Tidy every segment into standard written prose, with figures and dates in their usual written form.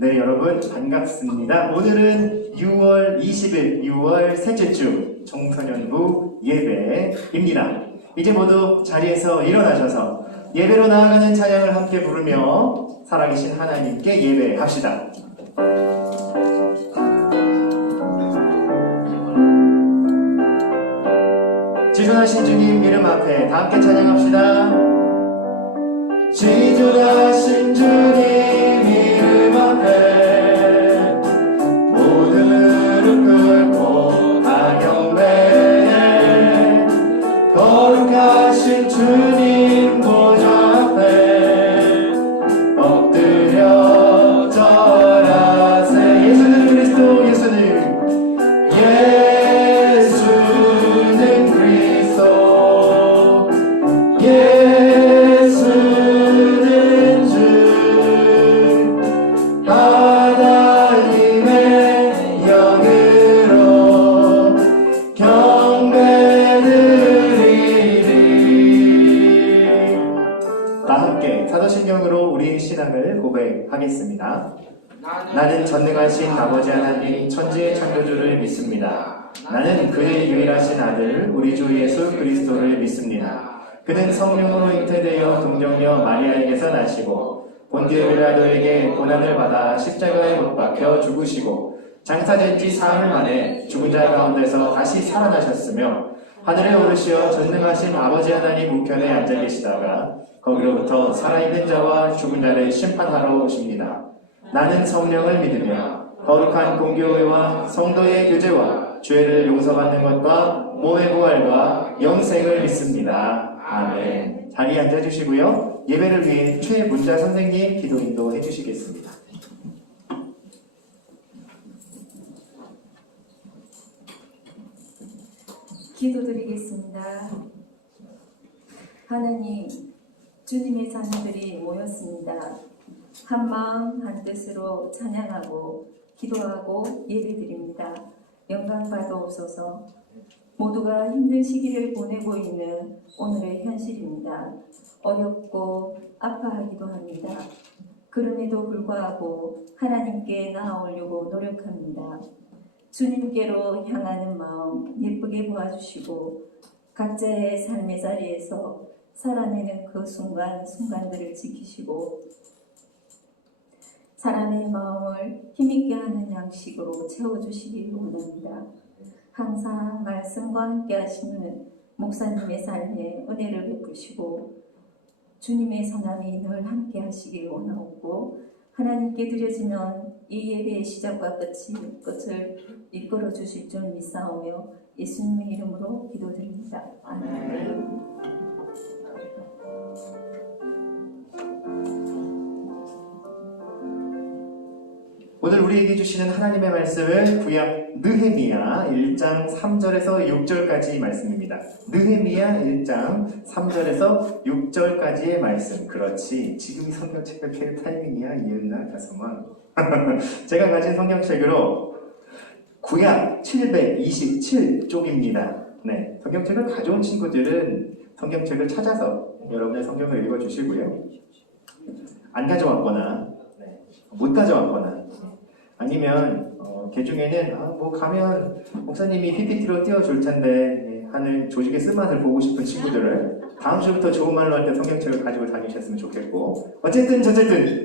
네, 여러분 반갑습니다. 오늘은 6월 20일, 6월 셋째 주 청소년부 예배입니다. 이제 모두 자리에서 일어나셔서 예배로 나아가는 찬양을 함께 부르며 살아계신 하나님께 예배합시다. 지존하신 주님 이름 앞에 다 함께 찬양합시다. 지존하신 주님 이름 앞에 모든 무릎 꿇고 다 경배해. 거룩하신 주님 보좌 앞에 엎드려 절하세. 예수는 그리스도, 예수는 그리스도, 예수는 주 하나님의 영으로 경배드리리. 다 함께 사도신경으로 우리 신앙을 고백하겠습니다. 나는 전능하신 아버지 하나님 천지의 창조주를 믿습니다. 나는 그의 유일하신 아들 우리 주 예수 그리스도를 믿습니다. 그는 성령으로 잉태되어 동정녀 마리아에게서 나시고 본디오 빌라도에게 고난을 받아 십자가에 못 박혀 죽으시고 장사된 지 사흘 만에 죽은 자 가운데서 다시 살아나셨으며 하늘에 오르시어 전능하신 아버지 하나님 우편에 앉아 계시다가 거기로부터 살아있는 자와 죽은 자를 심판하러 오십니다. 나는 성령을 믿으며 거룩한 공교회와 성도의 교제와 죄를 용서받는 것과 몸의 부활과 영생을 믿습니다. 아멘. 자리에 앉아주시고요. 예배를 위해 최문자 선생님 기도 인도해 주시겠습니다. 기도드리겠습니다. 하나님, 주님의 자녀들이 모였습니다. 한 마음 한 뜻으로 찬양하고 기도하고 예배드립니다. 영광 받아옵소서. 모두가 힘든 시기를 보내고 있는 오늘의 현실입니다. 어렵고 아파하기도 합니다. 그럼에도 불구하고 하나님께 나아오려고 노력합니다. 주님께로 향하는 마음 예쁘게 보아주시고 각자의 삶의 자리에서 살아내는 그 순간들을 지키시고 사람의 마음을 힘있게 하는 양식으로 채워주시기 원합니다. 항상 말씀과 함께 하시는 목사님의 삶에 은혜를 베푸시고 주님의 선함이 늘 함께 하시길 원하옵고 하나님께 드려지는 이 예배의 시작과 끝을 이끌어 주실 줄 믿사오며 예수님의 이름으로 기도드립니다. 아멘. 오늘 우리에게 주시는 하나님의 말씀은 구약 느헤미야 1장 3절에서 6절까지 말씀입니다. 느헤미야 1장 3절에서 6절까지의 말씀. 그렇지, 지금이 성경책을 펼 타이밍이야 이은나 가성아. 제가 가진 성경책으로 구약 727쪽입니다. 네, 성경책을 가져온 친구들은 성경책을 찾아서 여러분의 성경을 읽어주시고요. 안 가져왔거나 못 가져왔거나 아니면 개 중에는 뭐 가면 목사님이 PPT로 띄워줄 텐데 하는 조직의 쓴맛을 보고 싶은 친구들을 다음 주부터 좋은 말로 할 때 성경책을 가지고 다니셨으면 좋겠고, 어쨌든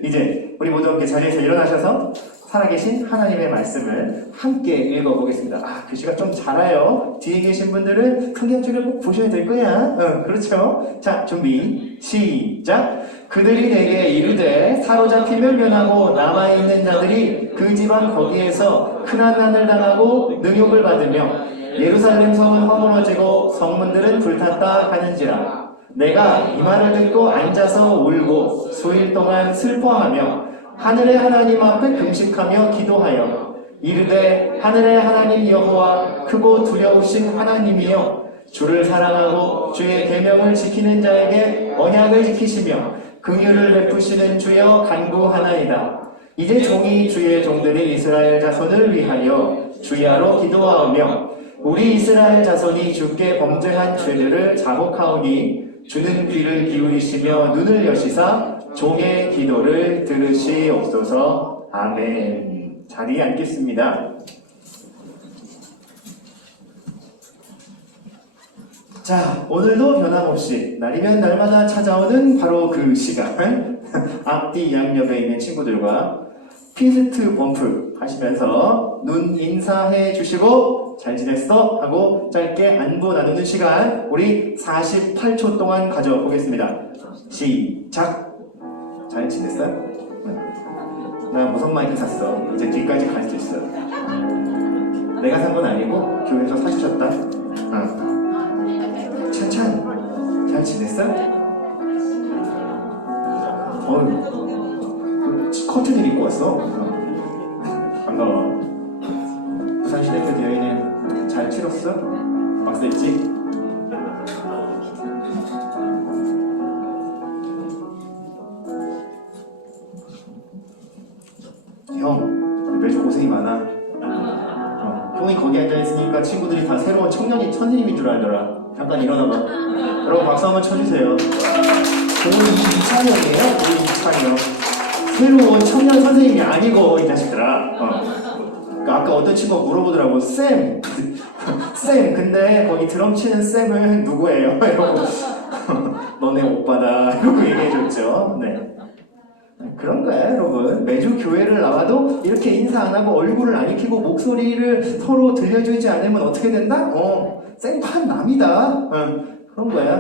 이제 우리 모두 함께 자리에서 일어나셔서 살아계신 하나님의 말씀을 함께 읽어보겠습니다. 글씨가 좀 작아요. 뒤에 계신 분들은 성경책을 꼭 보셔야 될 거야. 그렇죠? 자, 준비 시작. 그들이 내게 이르되 사로잡히면 면하고 남아있는 자들이 그 집안 거기에서 큰 한난을 당하고 능욕을 받으며 예루살렘 성은 허물어지고 성문들은 불탔다 하는지라. 내가 이 말을 듣고 앉아서 울고 수일 동안 슬퍼하며 하늘의 하나님 앞에 금식하며 기도하여 이르되 하늘의 하나님 여호와 크고 두려우신 하나님이여 주를 사랑하고 주의 계명을 지키는 자에게 언약을 지키시며 긍휼을 베푸시는 주여 간구하나이다. 이제 종이 주의 종들인 이스라엘 자손을 위하여 주야로 기도하오며 우리 이스라엘 자손이 주께 범죄한 죄들을 자복하오니 주는 귀를 기울이시며 눈을 여시사 종의 기도를 들으시옵소서. 아멘. 자리에 앉겠습니다. 자, 오늘도 변함없이 날이면 날마다 찾아오는 바로 그 시간 앞뒤 양옆에 있는 친구들과 피스트 범프 하시면서 눈 인사해 주시고 잘 지냈어? 하고 짧게 안부 나누는 시간 우리 48초 동안 가져보겠습니다. 시작! 잘 지냈어? 나 무선 마이크 샀어. 이제 뒤까지 갈 수 있어. 내가 산 건 아니고 교회에서 사주셨다. 찬찬 잘 지냈어? 커튼을 입고 왔어? 반가워. 부산시 대표 대회는 잘 치렀어? 박수했지? 형 매주 고생이 많아. 형이 거기 앉아있으니까 친구들이 다 새로운 청년이 선생님인 줄 알더라. 잠깐 일어나봐. 여러분 박수 한번 쳐주세요. 오늘 이찬영이에요? 오늘 이찬영. 새로운 청년 선생님이 아니고 이 자식들아. 그러니까 아까 어떤 친구가 물어보더라고. 쌤 근데 거기 드럼 치는 쌤은 누구예요? 이러고 너네 오빠다 이러고 얘기해줬죠. 네. 그런 거야 여러분. 매주 교회를 나와도 이렇게 인사 안 하고 얼굴을 안 익히고 목소리를 서로 들려주지 않으면 어떻게 된다? 생판 남이다. 그런 거야.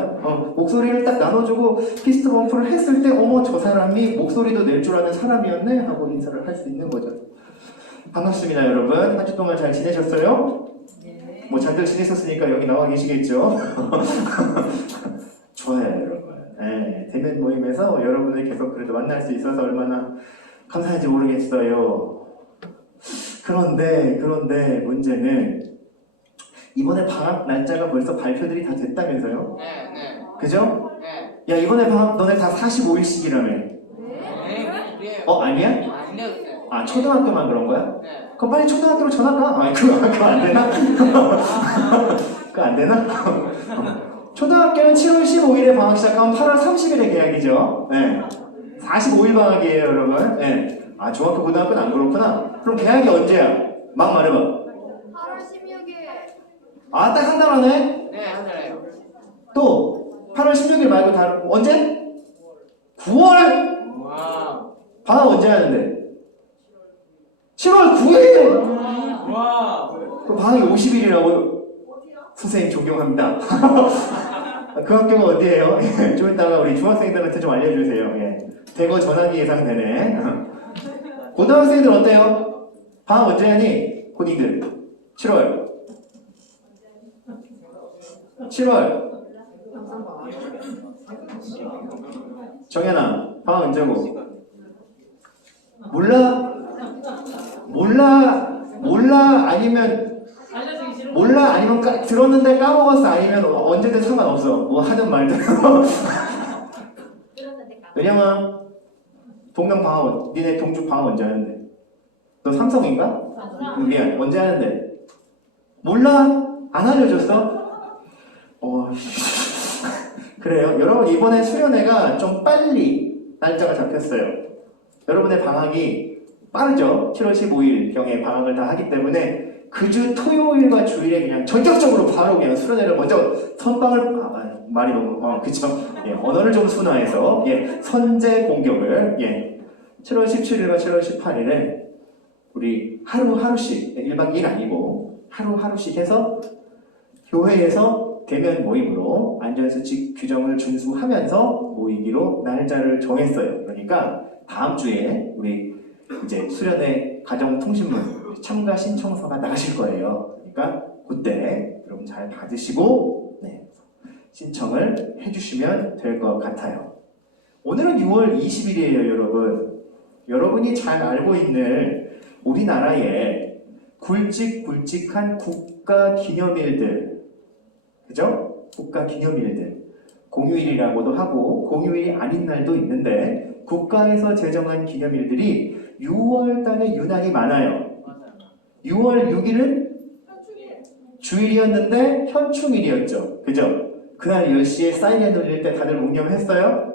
목소리를 딱 나눠주고 피스트 범프를 했을 때 어머 저 사람이 목소리도 낼 줄 아는 사람이었네 하고 인사를 할 수 있는 거죠. 반갑습니다 여러분. 한 주 동안 잘 지내셨어요? 네. 뭐 잘들 지내셨으니까 여기 나와 계시겠죠? 좋아요 여러분. 네, 대면 모임에서 여러분을 계속 그래도 만날 수 있어서 얼마나 감사한지 모르겠어요. 그런데 문제는 이번에 방학 날짜가 벌써 발표들이 다 됐다면서요? 네. 그죠? 네. 야 이번에 방학 너네 다 45일씩이라며. 네. 아니야? 아니요. 아 초등학교만 그런 거야? 네. 그럼 빨리 초등학교로 전학 가? 그거 안 되나? 그거 안 되나? 초등학교는 7월 15일에 방학 시작하면 8월 30일에 개학이죠. 네. 45일 방학이에요 여러분. 네. 아 중학교 고등학교는 안 그렇구나. 그럼 개학이 언제야? 막 말해봐. 8월 16일. 아 딱 한 달 안에? 네, 하잖아요. 또 8월 16일 말고 다 언제? 9월? 와. 방학 언제 하는데? 7월 9일! 와. 그 방학이 50일이라고 선생님 존경합니다. 그 학교가 어디예요? 좀 이따가 우리 중학생들한테 좀 알려주세요. 예. 대거 전학이 예상되네. 고등학생들 어때요? 방학 언제 하니? 고딩들 7월 7월 정연아 방학 언제고? 몰라 아니면 들었는데 까먹었어 아니면 언제든 상관없어 뭐 하든 말든. 왜냐면 동명 방학 니네 동주 방학 언제 하는데? 너 삼성인가? 미안 언제 하는데? 몰라? 안 알려줬어? 그래요. 여러분 이번에 수련회가 좀 빨리 날짜가 잡혔어요. 여러분의 방학이 빠르죠. 7월 15일경에 방학을 다 하기 때문에 그 주 토요일과 주일에 그냥 전격적으로 바로 그냥 수련회를 먼저 선방을 말이 너무 그쵸? 예, 언어를 좀 순화해서 선제 공격을 7월 17일과 7월 18일에 우리 하루하루씩 1박 2일 아니고 하루하루씩 해서 교회에서 대면 모임으로 안전수칙 규정을 준수하면서 모이기로 날짜를 정했어요. 그러니까 다음 주에 우리 이제 수련회 가정통신문 참가 신청서가 나가실 거예요. 그러니까 그때 여러분 잘 받으시고 신청을 해주시면 될 것 같아요. 오늘은 6월 20일이에요, 여러분. 여러분이 잘 알고 있는 우리나라의 굵직굵직한 국가 기념일들, 그죠? 국가 기념일들. 공휴일이라고도 하고 공휴일이 아닌 날도 있는데 국가에서 제정한 기념일들이 6월 달에 유난히 많아요. 6월 6일은 주일이었는데 현충일이었죠. 그죠? 그날 10시에 사이렌 울릴 때 다들 묵념했어요?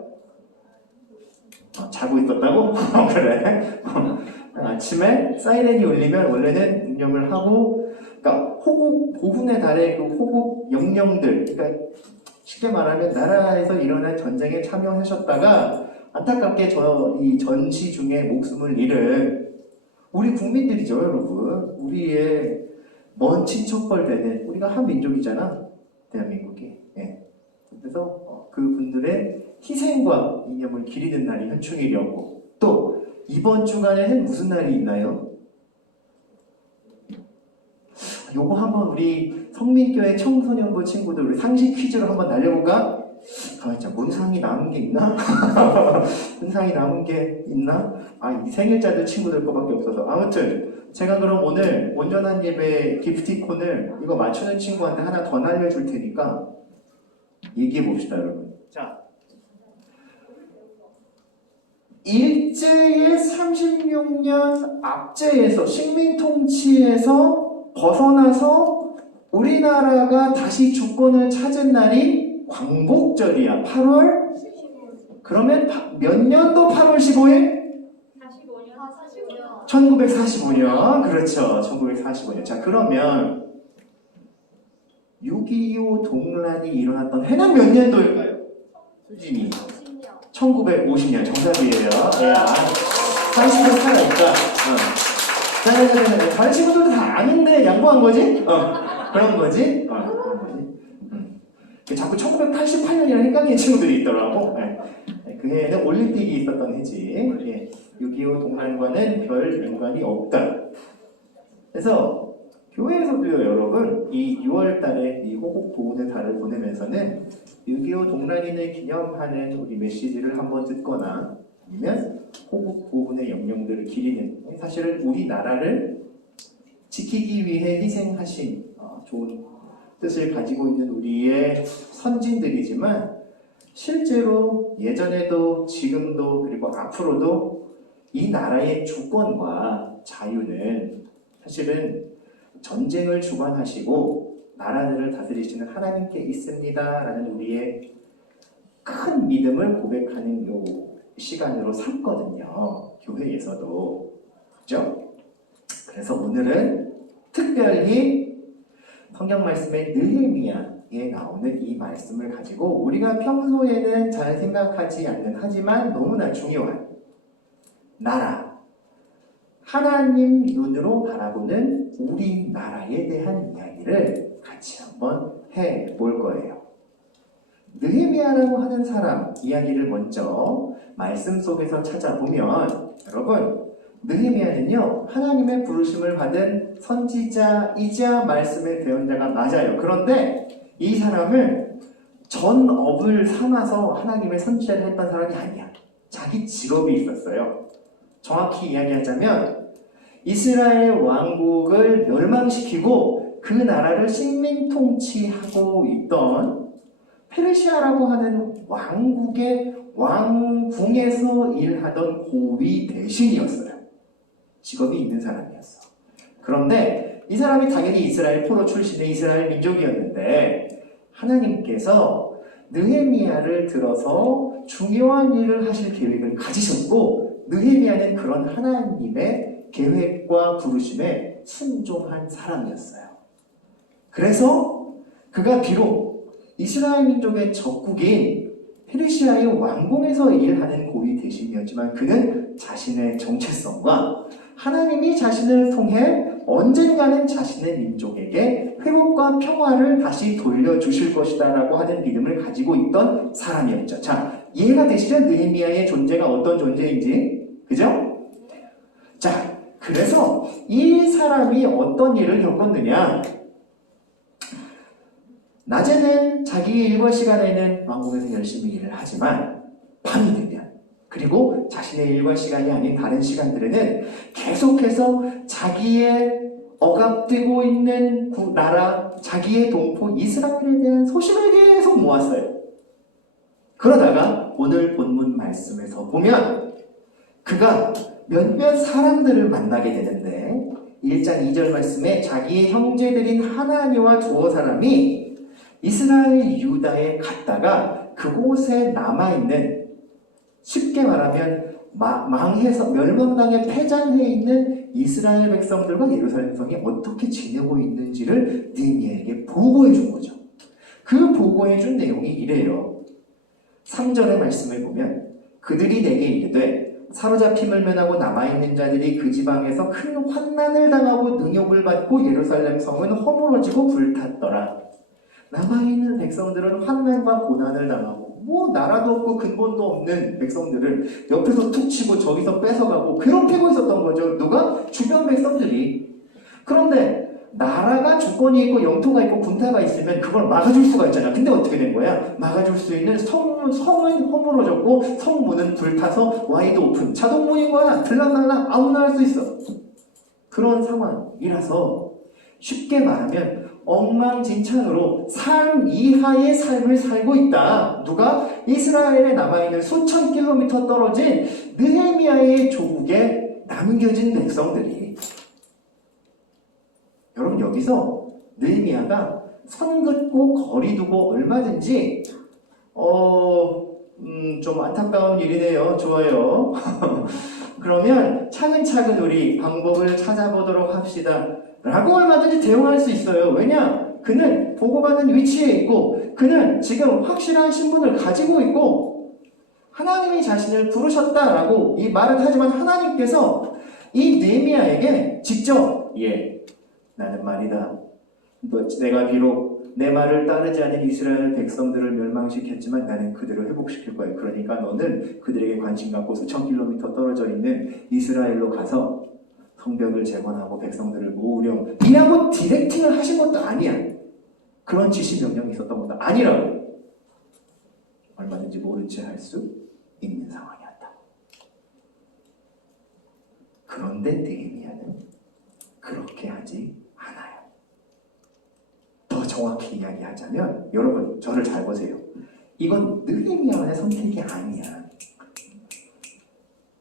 자고 있었다고? 그래. 아침에 사이렌이 울리면 원래는 묵념을 하고, 그러니까 호국 보훈의 달의 그 호국 영령들, 그러니까 쉽게 말하면 나라에서 일어난 전쟁에 참여하셨다가 안타깝게 이 전시 중에 목숨을 잃은 우리 국민들이죠, 여러분. 우리의 먼 친척벌되는 우리가 한 민족이잖아, 대한민국이. 예. 그래서 그 분들의 희생과 이념을 기리는 날이 현충일이었고, 또 이번 주간에는 무슨 날이 있나요? 요거 한번 우리 성민교회 청소년부 친구들 우리 상식 퀴즈로 한번 날려볼까? 진짜 문상이 남은 게 있나? 문상이 남은 게 있나? 이 생일자들 친구들 거밖에 없어서. 아무튼 제가 그럼 오늘 온전한 예배 기프티콘을 이거 맞추는 친구한테 하나 더 날려줄 테니까 얘기해 봅시다, 여러분. 자, 일제의 36년 압제에서 식민통치에서 벗어나서 우리나라가 다시 주권을 찾은 날이 광복절이야. 8월? 그러면 몇 년도 8월 15일? 1945년. 그렇죠. 1945년. 자, 그러면 6.25 동란이 일어났던 해는 몇 년도일까요? 수진이. 1950년. 정답이에요. 네, 40년 살아있다. 다른 친구들도 다 아는데 양보한 거지? 그런 거지? 그런 거지. 자꾸 1988년이랑 헷갈리는 친구들이 있더라고. 그 해에는 올림픽이 있었던 해지. 6.25 동란과는 별 연관이 없다. 그래서 교회에서도요, 여러분, 이 6월 달에 이 호국 보훈의 달을 보내면서는 6.25 동란인을 기념하는 우리 메시지를 한번 듣거나 아니면 호국 보훈의 영령들을 기리는, 사실은 우리나라를 지키기 위해 희생하신 좋은 뜻을 가지고 있는 우리의 선진들이지만 실제로 예전에도 지금도 그리고 앞으로도 이 나라의 주권과 자유는 사실은 전쟁을 주관하시고 나라들을 다스리시는 하나님께 있습니다라는 우리의 큰 믿음을 고백하는 요 시간으로 삼거든요. 교회에서도. 그렇죠? 그래서 오늘은 특별히 성경 말씀의 느헤미야에 나오는 이 말씀을 가지고 우리가 평소에는 잘 생각하지 않는, 하지만 너무나 중요한 나라, 하나님 눈으로 바라보는 우리나라에 대한 이야기를 같이 한번 해볼 거예요. 느헤미야라고 하는 사람 이야기를 먼저 말씀 속에서 찾아보면, 여러분, 느헤미야는요 하나님의 부르심을 받은 선지자이자 말씀의 대언자가 맞아요. 그런데 이 사람을 전업을 삼아서 하나님의 선지자를 했던 사람이 아니야. 자기 직업이 있었어요. 정확히 이야기하자면 이스라엘 왕국을 멸망시키고 그 나라를 식민통치하고 있던 페르시아라고 하는 왕국의 왕궁에서 일하던 고위 대신이었어요. 직업이 있는 사람이었어. 그런데 이 사람이 당연히 이스라엘 포로 출신의 이스라엘 민족이었는데 하나님께서 느헤미야를 들어서 중요한 일을 하실 계획을 가지셨고, 느헤미야는 그런 하나님의 계획과 부르심에 순종한 사람이었어요. 그래서 그가 비록 이스라엘 민족의 적국인 페르시아의 왕궁에서 일하는 고위 대신이었지만 그는 자신의 정체성과 하나님이 자신을 통해 언젠가는 자신의 민족에게 회복과 평화를 다시 돌려주실 것이다 라고 하는 믿음을 가지고 있던 사람이었죠. 자, 이해가 되시죠? 느헤미야의 존재가 어떤 존재인지. 그죠? 자, 그래서 이 사람이 어떤 일을 겪었느냐. 낮에는 자기의 일과 시간에는 왕궁에서 열심히 일을 하지만 밤이 되면, 그리고 자신의 일과 시간이 아닌 다른 시간들에는 계속해서 자기의 억압되고 있는 나라, 자기의 동포 이스라엘에 대한 소식을 계속 모았어요. 그러다가 오늘 본문 말씀에서 보면 그가 몇몇 사람들을 만나게 되는데 1장 2절 말씀에 자기의 형제들인 하나니와 두어 사람이 이스라엘 유다에 갔다가 그곳에 남아있는, 쉽게 말하면 망해서 멸망당해 패잔해 있는 이스라엘 백성들과 예루살렘 성이 어떻게 지내고 있는지를 느헤미야에게 보고해 준 거죠. 그 보고해 준 내용이 이래요. 3절의 말씀을 보면 그들이 내게 이르되 사로잡힘을 면하고 남아있는 자들이 그 지방에서 큰 환난을 당하고 능욕을 받고 예루살렘 성은 허물어지고 불탔더라. 남아있는 백성들은 환난과 고난을 당하고 나라도 없고 근본도 없는 백성들을 옆에서 툭 치고 저기서 뺏어가고 괴롭히고 있었던 거죠. 누가? 주변 백성들이. 그런데 나라가 주권이 있고 영토가 있고 군타가 있으면 그걸 막아줄 수가 있잖아. 근데 어떻게 된 거야? 막아줄 수 있는 성은 허물어졌고 성문은 불타서 와이드 오픈, 자동문인 거야. 들락날락 아무나 할 수 있어. 그런 상황이라서 쉽게 말하면 엉망진창으로 삶 이하의 삶을 살고 있다. 누가? 이스라엘에 남아있는 수천 킬로미터 떨어진 느헤미야의 조국에 남겨진 백성들이. 여러분, 여기서 느헤미야가 선 긋고 거리 두고 얼마든지 좀 안타까운 일이네요. 좋아요. 그러면 차근차근 우리 방법을 찾아보도록 합시다 라고 얼마든지 대응할 수 있어요. 왜냐? 그는 보고받는 위치에 있고 그는 지금 확실한 신분을 가지고 있고 하나님이 자신을 부르셨다라고 이 말을 하지만 하나님께서 이 느헤미야에게 직접 나는 말이다. 내가 비록 내 말을 따르지 않은 이스라엘 백성들을 멸망시켰지만 나는 그들을 회복시킬 거야. 그러니까 너는 그들에게 관심 갖고 수천 킬로미터 떨어져 있는 이스라엘로 가서 성벽을 재건하고 백성들을 모으렴. 이라고 디렉팅을 하신 것도 아니야. 그런 지시 명령이 있었던 것도 아니라고. 얼마든지 모른 채 할 수 있는 상황이었다. 그런데 느헤미야는 그렇게 하지 않아요. 더 정확히 이야기하자면, 여러분 저를 잘 보세요. 이건 느헤미야만의 선택이 아니야.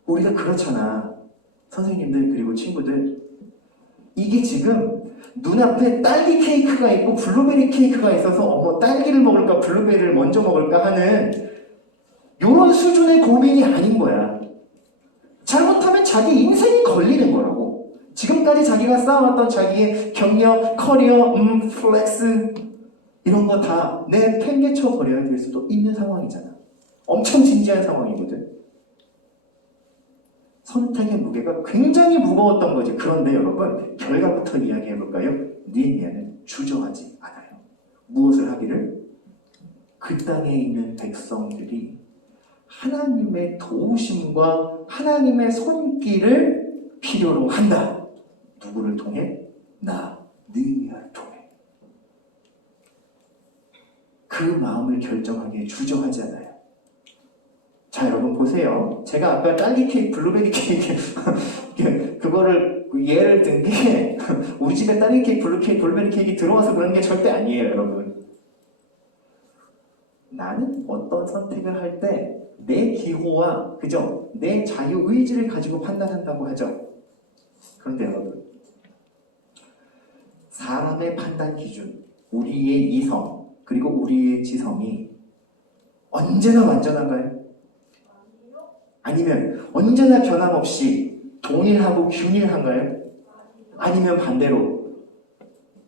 우리가 그렇잖아. 선생님들 그리고 친구들, 이게 지금 눈앞에 딸기 케이크가 있고 블루베리 케이크가 있어서 딸기를 먹을까 블루베리를 먼저 먹을까 하는 이런 수준의 고민이 아닌 거야. 잘못하면 자기 인생이 걸리는 거라고. 지금까지 자기가 쌓아왔던 자기의 경력, 커리어, 플렉스 이런 거 다 내팽개쳐 버려야 될 수도 있는 상황이잖아. 엄청 진지한 상황이거든. 선택의 무게가 굉장히 무거웠던 거지. 그런데 여러분, 결과부터 이야기해볼까요? 느헤미야는 주저하지 않아요. 무엇을 하기를? 그 땅에 있는 백성들이 하나님의 도우심과 하나님의 손길을 필요로 한다. 누구를 통해? 느헤미야를 통해. 그 마음을 결정하기에 주저하지 않아요. 자, 여러분 보세요. 제가 아까 딸기 케이크, 블루베리 케이크 그거를 예를 든 게 우리 집에 딸기 케이크, 블루베리 케이크 들어와서 그런 게 절대 아니에요, 여러분. 나는 어떤 선택을 할 때 내 기호와 그죠? 내 자유 의지를 가지고 판단한다고 하죠. 그런데 여러분, 사람의 판단 기준, 우리의 이성 그리고 우리의 지성이 언제나 완전한가요? 아니면 언제나 변함없이 동일하고 균일한가요? 아니면 반대로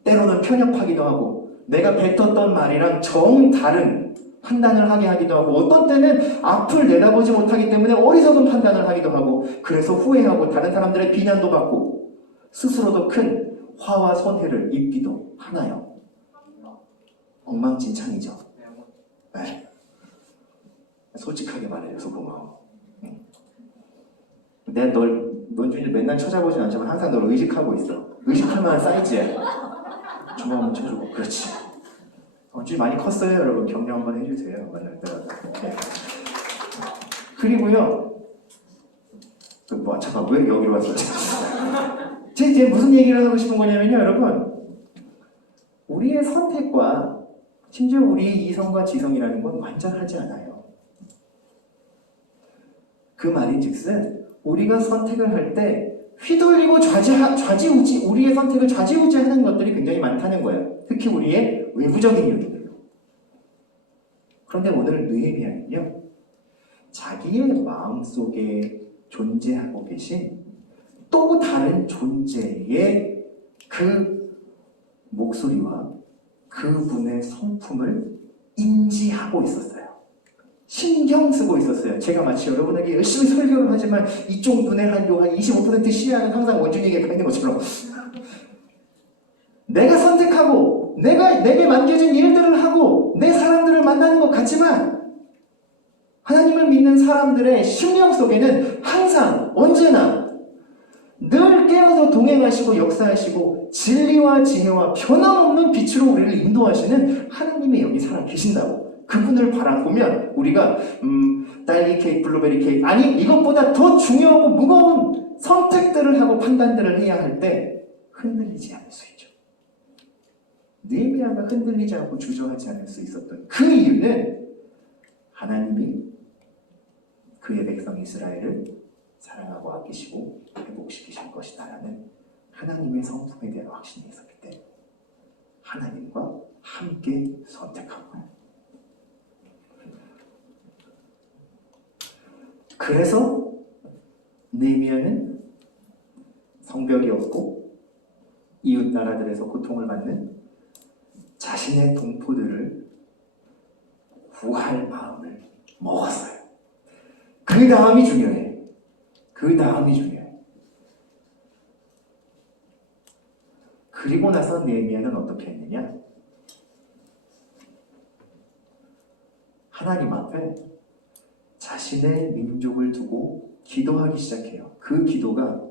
때로는 편협하기도 하고 내가 뱉었던 말이랑 정다른 판단을 하게 하기도 하고 어떤 때는 앞을 내다보지 못하기 때문에 어리석은 판단을 하기도 하고 그래서 후회하고 다른 사람들의 비난도 받고 스스로도 큰 화와 손해를 입기도 하나요? 엉망진창이죠. 네. 솔직하게 말해줘서 고마워. 내가 넌 맨날 찾아보진 않지만 항상 널 의식하고 있어. 의식할 만한 사이즈야. 주먹 한번 쳐주고. 그렇지. 좀 많이 컸어요, 여러분. 격려 한번 해주세요. 만날 때마다. 네. 그리고요. 잠깐, 왜 여기로 왔어? 제 무슨 얘기를 하고 싶은 거냐면요, 여러분. 우리의 선택과 심지어 우리의 이성과 지성이라는 건 완전하지 않아요. 그 말인즉슨 우리가 선택을 할 때 휘둘리고 좌지우지, 우리의 선택을 좌지우지하는 것들이 굉장히 많다는 거예요. 특히 우리의 외부적인 요인들. 그런데 오늘 느헤미야는요, 자기의 마음속에 존재하고 계신 또 다른 존재의 그 목소리와 그분의 성품을 인지하고 있었어요. 신경 쓰고 있었어요. 제가 마치 여러분에게 열심히 설교를 하지만 이쪽 눈에 한 25% 시야는 항상 원준이에게 가 있는 것처럼 내가 선택하고 내게 맡겨진 일들을 하고 내 사람들을 만나는 것 같지만 하나님을 믿는 사람들의 심령 속에는 항상 언제나 늘 깨어서 동행하시고 역사하시고 진리와 지혜와 변함없는 빛으로 우리를 인도하시는 하나님이 여기 살아 계신다고. 그분을 바라보면 우리가 딸기 케이크, 블루베리 케이크 아니 이것보다 더 중요하고 무거운 선택들을 하고 판단들을 해야 할 때 흔들리지 않을 수 있죠. 느헤미야가 흔들리지 않고 주저하지 않을 수 있었던 그 이유는 하나님이 그의 백성 이스라엘을 사랑하고 아끼시고 회복시키실 것이다라는 하나님의 성품에 대한 확신이 있었기 때문에 하나님과 함께 선택하고, 그래서 느헤미야는 성벽이 없고 이웃 나라들에서 고통을 받는 자신의 동포들을 구할 마음을 먹었어요. 그 다음이 중요해. 그 다음이 중요해. 그리고 나서 느헤미야는 어떻게 했느냐? 하나님 앞에 자신의 민족을 두고 기도하기 시작해요. 그 기도가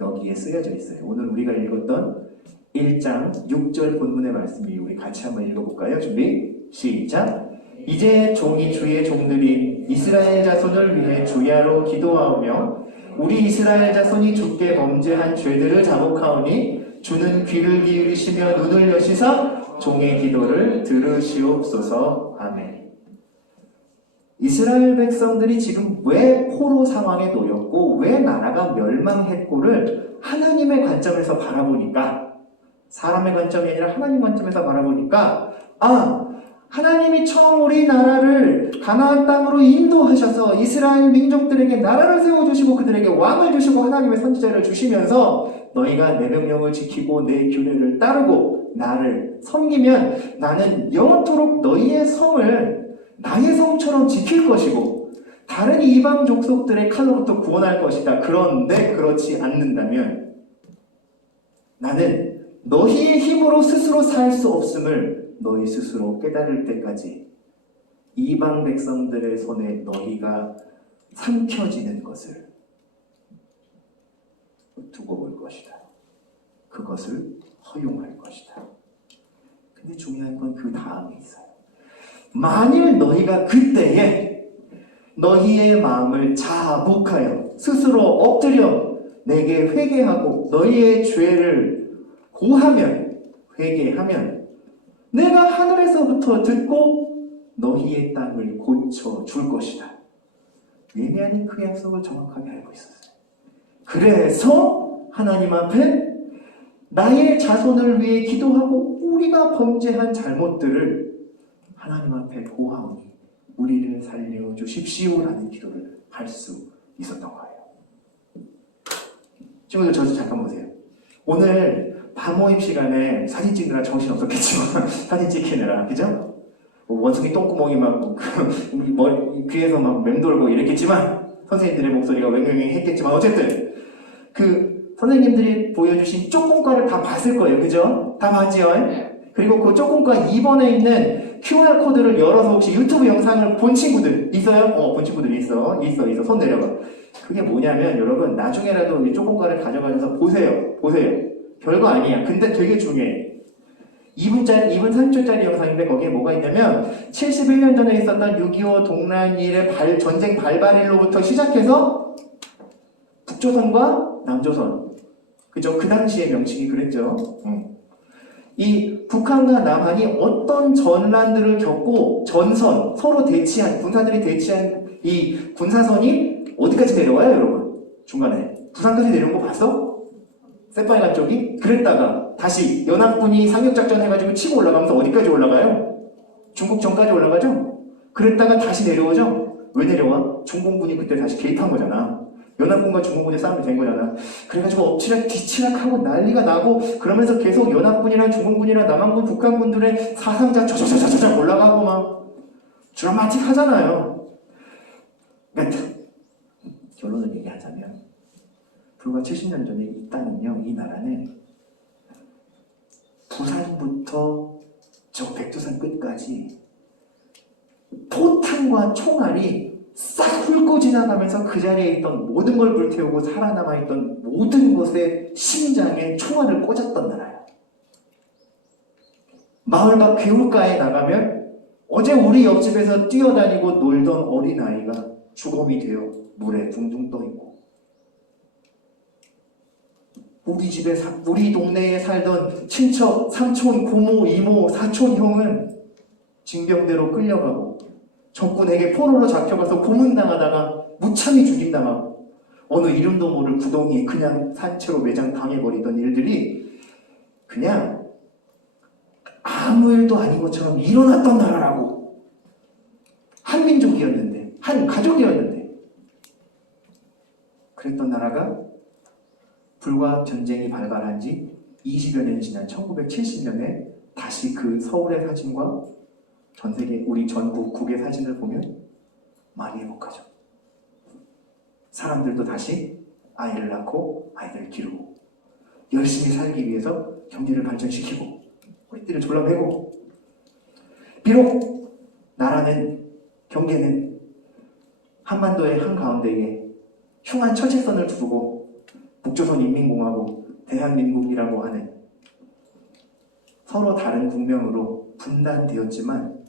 여기에 쓰여져 있어요. 오늘 우리가 읽었던 1장 6절 본문의 말씀이 우리 같이 한번 읽어볼까요? 준비 시작. 이제 종이 주의 종들이 이스라엘 자손을 위해 주야로 기도하오며 우리 이스라엘 자손이 주께 범죄한 죄들을 자복하오니 주는 귀를 기울이시며 눈을 여시사 종의 기도를 들으시옵소서. 아멘. 이스라엘 백성들이 지금 왜 포로 상황에 놓였고 왜 나라가 멸망했고를 하나님의 관점에서 바라보니까, 사람의 관점이 아니라 하나님 관점에서 바라보니까, 하나님이 처음 우리 나라를 가나안 땅으로 인도하셔서 이스라엘 민족들에게 나라를 세워주시고 그들에게 왕을 주시고 하나님의 선지자를 주시면서 너희가 내 명령을 지키고 내 규례를 따르고 나를 섬기면 나는 영원토록 너희의 성을 나의 성처럼 지킬 것이고 다른 이방 족속들의 칼로부터 구원할 것이다. 그런데 그렇지 않는다면 나는 너희의 힘으로 스스로 살 수 없음을 너희 스스로 깨달을 때까지 이방 백성들의 손에 너희가 삼켜지는 것을 두고 볼 것이다. 그것을 허용할 것이다. 근데 중요한 건 그 다음에 있어요. 만일 너희가 그때에 너희의 마음을 자복하여 스스로 엎드려 내게 회개하고 너희의 죄를 고하면, 회개하면 내가 하늘에서부터 듣고 너희의 땅을 고쳐줄 것이다. 느헤미야는 그 약속을 정확하게 알고 있었어요. 그래서 하나님 앞에 나의 자손을 위해 기도하고 우리가 범죄한 잘못들을 하나님 앞에 고하오니 우리를 살려주십시오라는 기도를 할 수 있었던 거예요. 친구들 저 잠깐 보세요. 오늘 밤모임 시간에 사진 찍느라 정신없었겠지만 사진 찍히느라, 그죠? 원숭이 똥구멍이 막 머리 귀에서 막 맴돌고 이랬겠지만 선생님들의 목소리가 왱왱 했겠지만 어쨌든 그 선생님들이 보여주신 쪼꼬과를 다 봤을 거예요. 그죠? 다 봤지요? 그리고 그 쪼꼬과 2번에 있는 QR코드를 열어서 혹시 유튜브 영상을 본 친구들 있어요? 본 친구들이 있어. 손 내려봐. 그게 뭐냐면 여러분 나중에라도 이 쪼꼬과를 가져가셔서 보세요. 별거 아니야. 근데 되게 중요해. 2분 30초짜리 영상인데 거기에 뭐가 있냐면 71년 전에 있었던 6.25 동란일의 전쟁 발발일로부터 시작해서 북조선과 남조선, 그죠? 그 당시의 명칭이 그랬죠. 이 북한과 남한이 어떤 전란들을 겪고 전선, 서로 대치한, 군사들이 대치한 이 군사선이 어디까지 내려와요, 여러분? 중간에. 부산까지 내려온 거 봤어? 새빨간 쪽이? 그랬다가 다시 연합군이 상륙작전 해가지고 치고 올라가면서 어디까지 올라가요? 중국전까지 올라가죠? 그랬다가 다시 내려오죠? 왜 내려와? 중공군이 그때 다시 개입한 거잖아. 연합군과 중공군의 싸움이 된 거잖아. 그래가지고 엎치락 뒤치락하고 난리가 나고 그러면서 계속 연합군이랑 중공군이랑 남한군, 북한군들의 사상자 쫙쫙쫙쫙 올라가고 막 드라마틱하잖아요. 그러니까 결론을 얘기하자면 불과 70년 전에 이 땅은요, 이 나라는 부산부터 저 백두산 끝까지 포탄과 총알이 싹 훑고 지나가면서 그 자리에 있던 모든 걸 불태우고 살아남아있던 모든 것의 심장에 총알을 꽂았던 나라예요. 마을 밖 괴울가에 나가면 어제 우리 옆집에서 뛰어다니고 놀던 어린아이가 주검이 되어 물에 둥둥 떠있고, 우리 동네에 살던 친척, 삼촌, 고모, 이모, 사촌, 형은 징병대로 끌려가고 적군에게 포로로 잡혀가서 고문당하다가 무참히 죽임당하고 어느 이름도 모를 구덩이에 그냥 산채로 매장당해버리던 일들이 그냥 아무 일도 아닌 것처럼 일어났던 나라라고. 한 민족이었는데, 한 가족이었는데, 그랬던 나라가 불과 전쟁이 발발한 지 20여 년이 지난 1970년에 다시 그 서울의 사진과 전 세계, 우리 전국 국의 사진을 보면 많이 행복하죠. 사람들도 다시 아이를 낳고 아이를 기르고 열심히 살기 위해서 경제를 발전시키고 허리띠를 졸라매고, 비록 나라는, 경계는 한반도의 한가운데에 흉한 철책선을 두르고 북조선인민공화국, 대한민국이라고 하는 서로 다른 국명으로 분단되었지만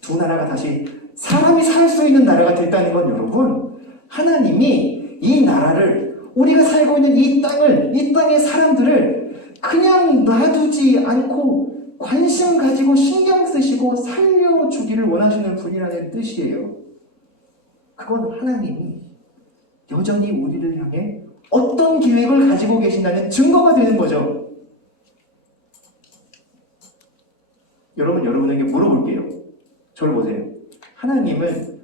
두 나라가 다시 사람이 살 수 있는 나라가 됐다는 건 여러분, 하나님이 이 나라를, 우리가 살고 있는 이 땅을, 이 땅의 사람들을 그냥 놔두지 않고 관심 가지고 신경 쓰시고 살려주기를 원하시는 분이라는 뜻이에요. 그건 하나님이 여전히 우리를 향해 어떤 계획을 가지고 계신다는 증거가 되는 거죠. 여러분에게 물어볼게요. 저를 보세요. 하나님은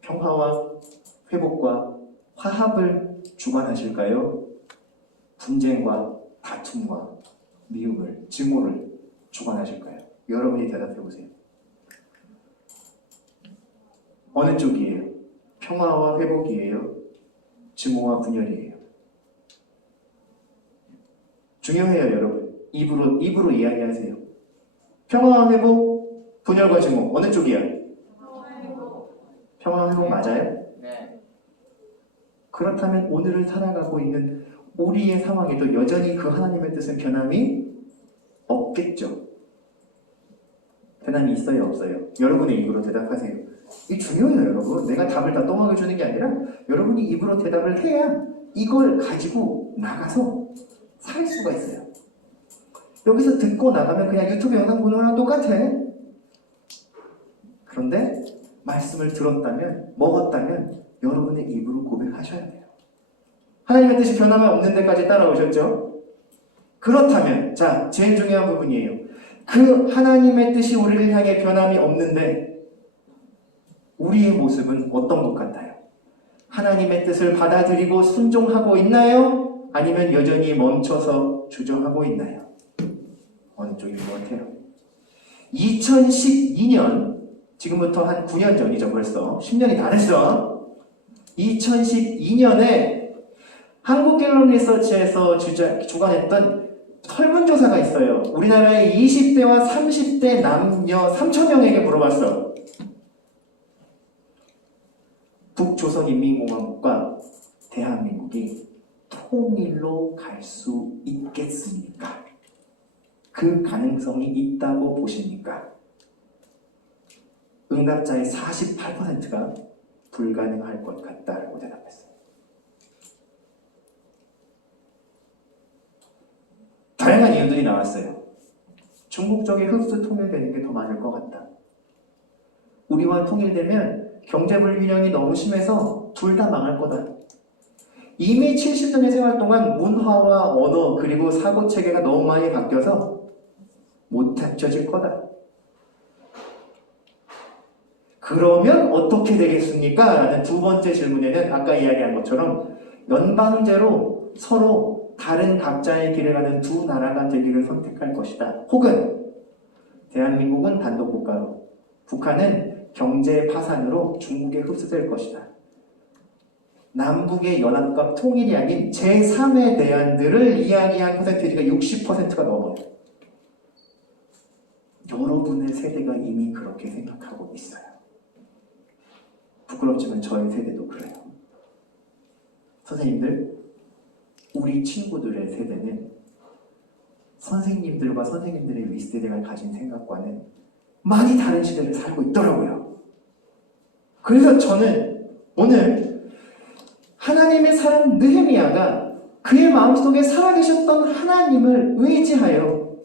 평화와 회복과 화합을 주관하실까요? 분쟁과 다툼과 미움을, 증오를 주관하실까요? 여러분이 대답해 보세요. 어느 쪽이에요? 평화와 회복이에요? 증오와 분열이에요? 중요해요, 여러분. 입으로 이야기하세요. 평화와 회복, 분열과 증오, 어느 쪽이야? 평화와 회복 맞아요? 네. 그렇다면 오늘을 살아가고 있는 우리의 상황에도 여전히 그 하나님의 뜻은 변함이 없겠죠. 변함이 있어요, 없어요? 여러분의 입으로 대답하세요. 이게 중요해요, 여러분. 내가 답을 다 똥하게 주는 게 아니라 여러분이 입으로 대답을 해야 이걸 가지고 나가서 살 수가 있어요. 여기서 듣고 나가면 그냥 유튜브 영상 보는 거랑 똑같아. 그런데 말씀을 들었다면, 먹었다면 여러분의 입으로 고백하셔야 돼요. 하나님의 뜻이 변함이 없는 데까지 따라오셨죠? 그렇다면, 자, 제일 중요한 부분이에요. 그 하나님의 뜻이 우리를 향해 변함이 없는데 우리의 모습은 어떤 것 같아요? 하나님의 뜻을 받아들이고 순종하고 있나요? 아니면 여전히 멈춰서 주저하고 있나요? 어느 쪽인 것 같아요? 2012년, 지금부터 한 9년 전이죠, 벌써. 10년이 다 됐어. 2012년에 한국갤럽리서치에서 주관했던 설문조사가 있어요. 우리나라의 20대와 30대 남녀 3,000명에게 물어봤어. 북조선인민공화국과 대한민국이 통일로 갈 수 있겠습니까? 그 가능성이 있다고 보십니까? 응답자의 48%가 불가능할 것 같다라고 대답했어요. 다양한 이유들이 나왔어요. 중국 쪽에 흡수 통일되는 게 더 많을 것 같다. 우리와 통일되면 경제 불균형이 너무 심해서 둘 다 망할 거다. 이미 70년의 생활 동안 문화와 언어 그리고 사고 체계가 너무 많이 바뀌어서 못 합쳐질 거다. 그러면 어떻게 되겠습니까? 라는 두 번째 질문에는 아까 이야기한 것처럼 연방제로 서로 다른 각자의 길을 가는 두 나라가 되기를 선택할 것이다. 혹은 대한민국은 단독국가로, 북한은 경제 파산으로 중국에 흡수될 것이다. 남북의 연합과 통일이 아닌 제3의 대안들을 이야기한 퍼센티지가 60%가 넘어요. 여러분의 세대가 이미 그렇게 생각하고 있어요. 부끄럽지만 저희 세대도 그래요. 선생님들, 우리 친구들의 세대는 선생님들과 선생님들의 윗세대가 가진 생각과는 많이 다른 시대를 살고 있더라고요. 그래서 저는 오늘 하나님의 사람 느헤미야가 그의 마음속에 살아계셨던 하나님을 의지하여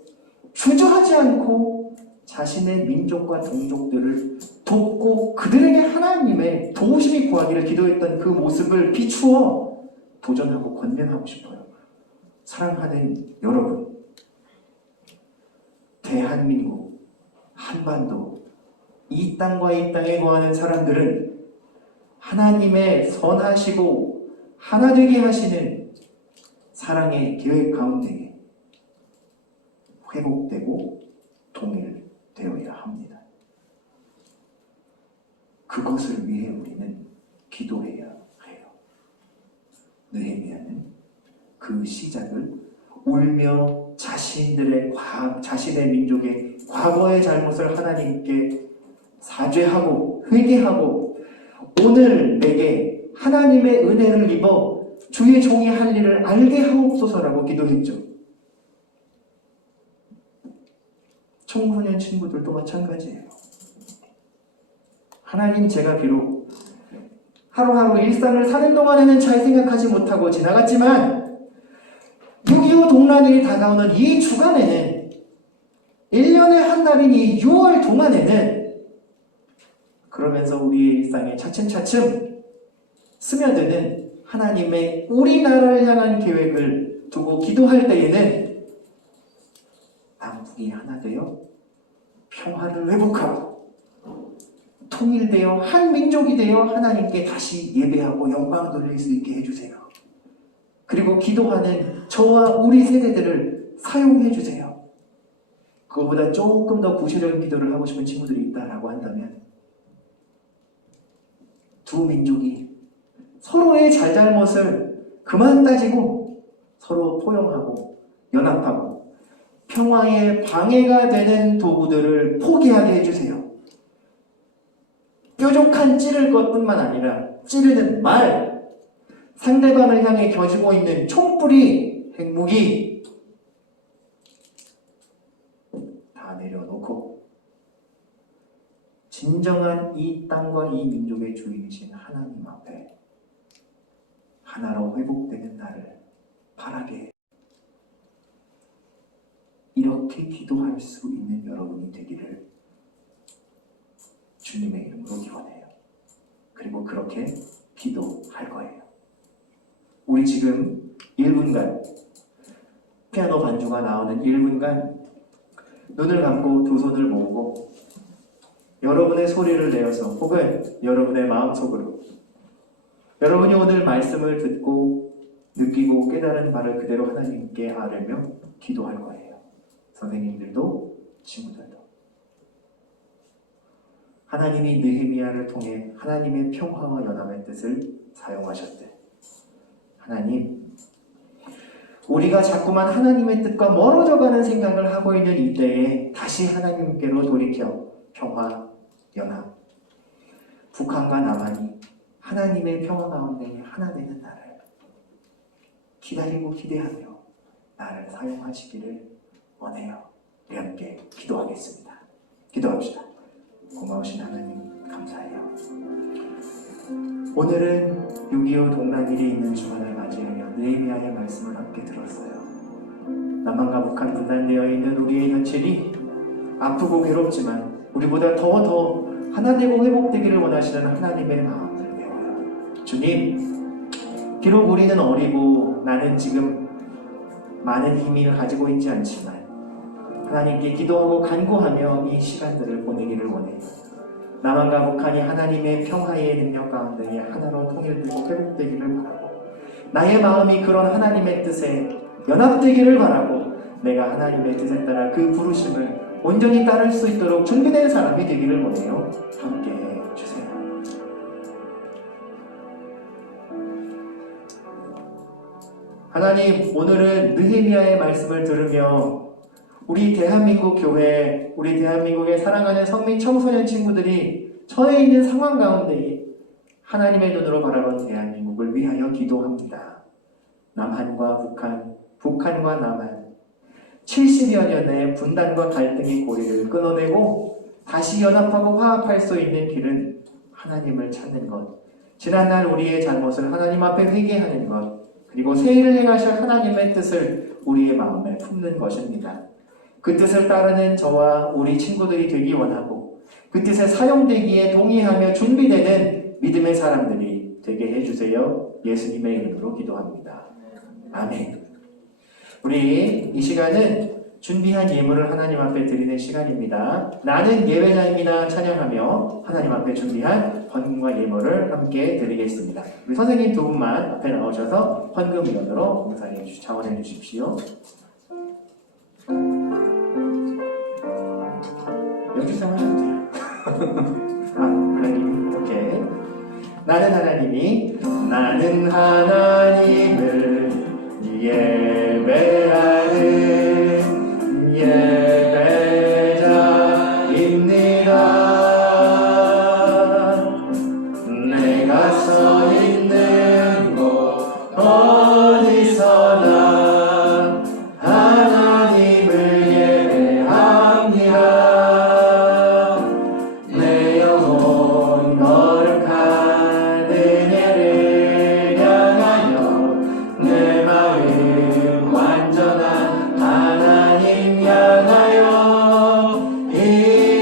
주저하지 않고 자신의 민족과 동족들을 돕고 그들에게 하나님의 도우심이 구하기를 기도했던 그 모습을 비추어 도전하고 권면하고 싶어요. 사랑하는 여러분, 대한민국, 한반도, 이 땅과 이 땅에 거하는 사람들은 하나님의 선하시고 하나 되게 하시는 사랑의 계획 가운데 회복되고 통일되어야 합니다. 그것을 위해 우리는 기도해야 해요. 느헤미야는 그 시작을 울며 자신의 민족의 과거의 잘못을 하나님께 사죄하고 회개하고 오늘 내게 하나님의 은혜를 입어 주의 종이 할 일을 알게 하옵소서라고 기도했죠. 청소년 친구들도 마찬가지예요. 하나님, 제가 비록 하루하루 일상을 사는 동안에는 잘 생각하지 못하고 지나갔지만 6.25 동란일이 다가오는 이 주간에는 1년에 한 달인 이 6월 동안에는 그러면서 우리의 일상에 차츰차츰 스며드는 하나님의 우리나라를 향한 계획을 두고 기도할 때에는 남북이 하나 되어 평화를 회복하고 통일되어 한 민족이 되어 하나님께 다시 예배하고 영광 돌릴 수 있게 해주세요. 그리고 기도하는 저와 우리 세대들을 사용해 주세요. 그거보다 조금 더 구체적인 기도를 하고 싶은 친구들이 있다라고 한다면 두 민족이 서로의 잘잘못을 그만 따지고 서로 포용하고 연합하고 평화에 방해가 되는 도구들을 포기하게 해주세요. 뾰족한 찌를 것뿐만 아니라 찌르는 말, 상대방을 향해 겨지고 있는 총뿌리, 핵무기 다 내려놓고 진정한 이 땅과 이 민족의 주인이신 하나님 앞에 하나로 회복되는 날을 바라게 해요. 이렇게 기도할 수 있는 여러분이 되기를 주님의 이름으로 기원해요. 그리고 그렇게 기도할 거예요. 우리 지금 1분간 피아노 반주가 나오는 1분간 눈을 감고 두 손을 모으고 여러분의 소리를 내어서 혹은 여러분의 마음속으로 여러분이 오늘 말씀을 듣고 느끼고 깨달은 바를 그대로 하나님께 아뢰며 기도할 거예요. 선생님들도 친구들도. 하나님이 느헤미야를 통해 하나님의 평화와 연합의 뜻을 사용하셨대. 하나님, 우리가 자꾸만 하나님의 뜻과 멀어져가는 생각을 하고 있는 이때에 다시 하나님께로 돌이켜 평화, 연합, 북한과 남한이 하나님의 평화 가운데 하나 되는 날을 기다리고 기대하며 나를 사용하시기를 원해요. 우리 함께 기도하겠습니다. 기도합시다. 고마우신 하나님 감사해요. 오늘은 6.25 동란일이 있는 주간을 맞이하며 느헤미야의 말씀을 함께 들었어요. 남한과 북한 분단되어 있는 우리의 현실이 아프고 괴롭지만 우리보다 더 하나 되고 회복되기를 원하시는 하나님의 마음을 배워요. 주님, 비록 우리는 어리고 나는 지금 많은 힘을 가지고 있지 않지만 하나님께 기도하고 간구하며 이 시간들을 보내기를 원해요. 남한과 북한이 하나님의 평화의 능력 가운데 하나로 통일되고 회복되기를 바라고, 나의 마음이 그런 하나님의 뜻에 연합되기를 바라고, 내가 하나님의 뜻에 따라 그 부르심을 온전히 따를 수 있도록 준비된 사람이 되기를 원해요. 함께 해주세요. 하나님, 오늘은 느헤미야의 말씀을 들으며 우리 대한민국 교회, 우리 대한민국의 사랑하는 성민 청소년 친구들이 처해 있는 상황 가운데 하나님의 눈으로 바라본 대한민국을 위하여 기도합니다. 남한과 북한, 북한과 남한, 70여 년의 분단과 갈등의 고리를 끊어내고 다시 연합하고 화합할 수 있는 길은 하나님을 찾는 것, 지난날 우리의 잘못을 하나님 앞에 회개하는 것, 그리고 새 일을 행하실 하나님의 뜻을 우리의 마음에 품는 것입니다. 그 뜻을 따르는 저와 우리 친구들이 되기 원하고, 그 뜻에 사용되기에 동의하며 준비되는 믿음의 사람들이 되게 해주세요. 예수님의 이름으로 기도합니다. 아멘. 우리 이 시간은 준비한 예물을 하나님 앞에 드리는 시간입니다. 나는 예배자입니다 찬양하며 하나님 앞에 준비한 헌금과 예물을 함께 드리겠습니다. 우리 선생님 두 분만 앞에 나오셔서 헌금위원으로 봉사해 차원해 주십시오. 연주상 하셔도 돼요. 하나님, 오케이. 나는 하나님을 예배하는 예배자입니다. 내가 서 있는 곳 어디서나 하나님을 예배합니다. 내 영혼 거룩한 은혜를 향하여 내 마음 완전한 하나님 향하여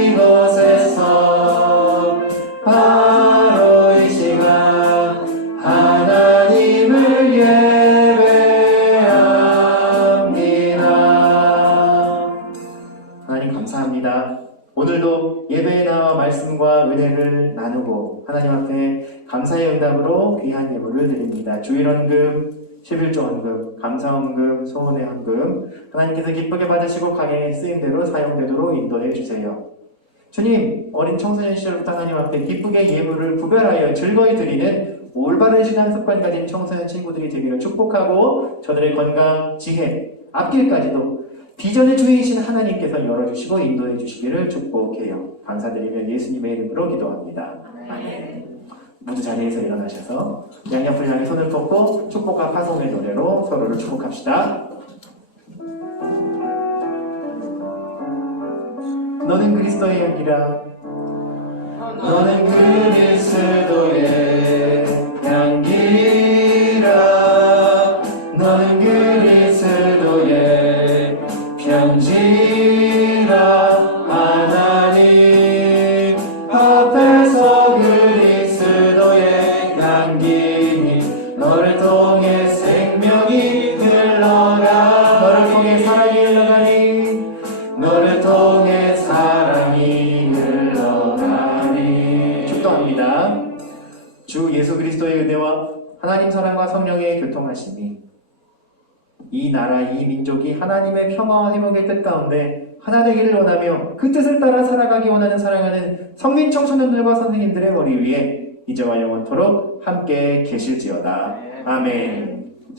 이곳에서 바로 이 시간 하나님을 예배합니다. 하나님 감사합니다. 오늘도 예배에 나와 말씀과 은혜를 나누고 하나님 앞에 감사의 응답으로 귀한 예물을 드립니다. 주일헌금, 11조 헌금, 감사헌금, 소원의 헌금, 하나님께서 기쁘게 받으시고 강행에 쓰임대로 사용되도록 인도해 주세요. 주님, 어린 청소년 시절부터 하나님 앞에 기쁘게 예물을 구별하여 즐거이 드리는 올바른 신앙 습관 가진 청소년 친구들이 되기를 축복하고, 저들의 건강, 지혜, 앞길까지도 비전의 주이신 하나님께서 열어주시고 인도해 주시기를 축복해요. 감사드리며 예수님의 이름으로 기도합니다. 아멘. 모두 자리에서 일어나셔서 양옆을 향해 손을 뻗고 축복과 파송의 노래로 서로를 축복합시다. 너는 그리스도의 향기라. 너는 그리스도의 향기라. 너는 그리스도의 편지라. 하나님 앞에서 그리스도의 향기니 너를 통해 생명이 흘러가. 너를 통해 사랑이 흘러가니. 너를 통해 사랑이 흘러가니. 축도합니다. 주 예수 그리스도의 은혜와 하나님 사랑과 성령의 교통하심이 이 나라 이 민족이 하나님의 평화와 회복의 뜻 가운데 하나 되기를 원하며 그 뜻을 따라 살아가기 원하는 사랑하는 성민 청소년들과 선생님들의 머리 위에 이제와 영원토록 함께 계실지어다. 아멘.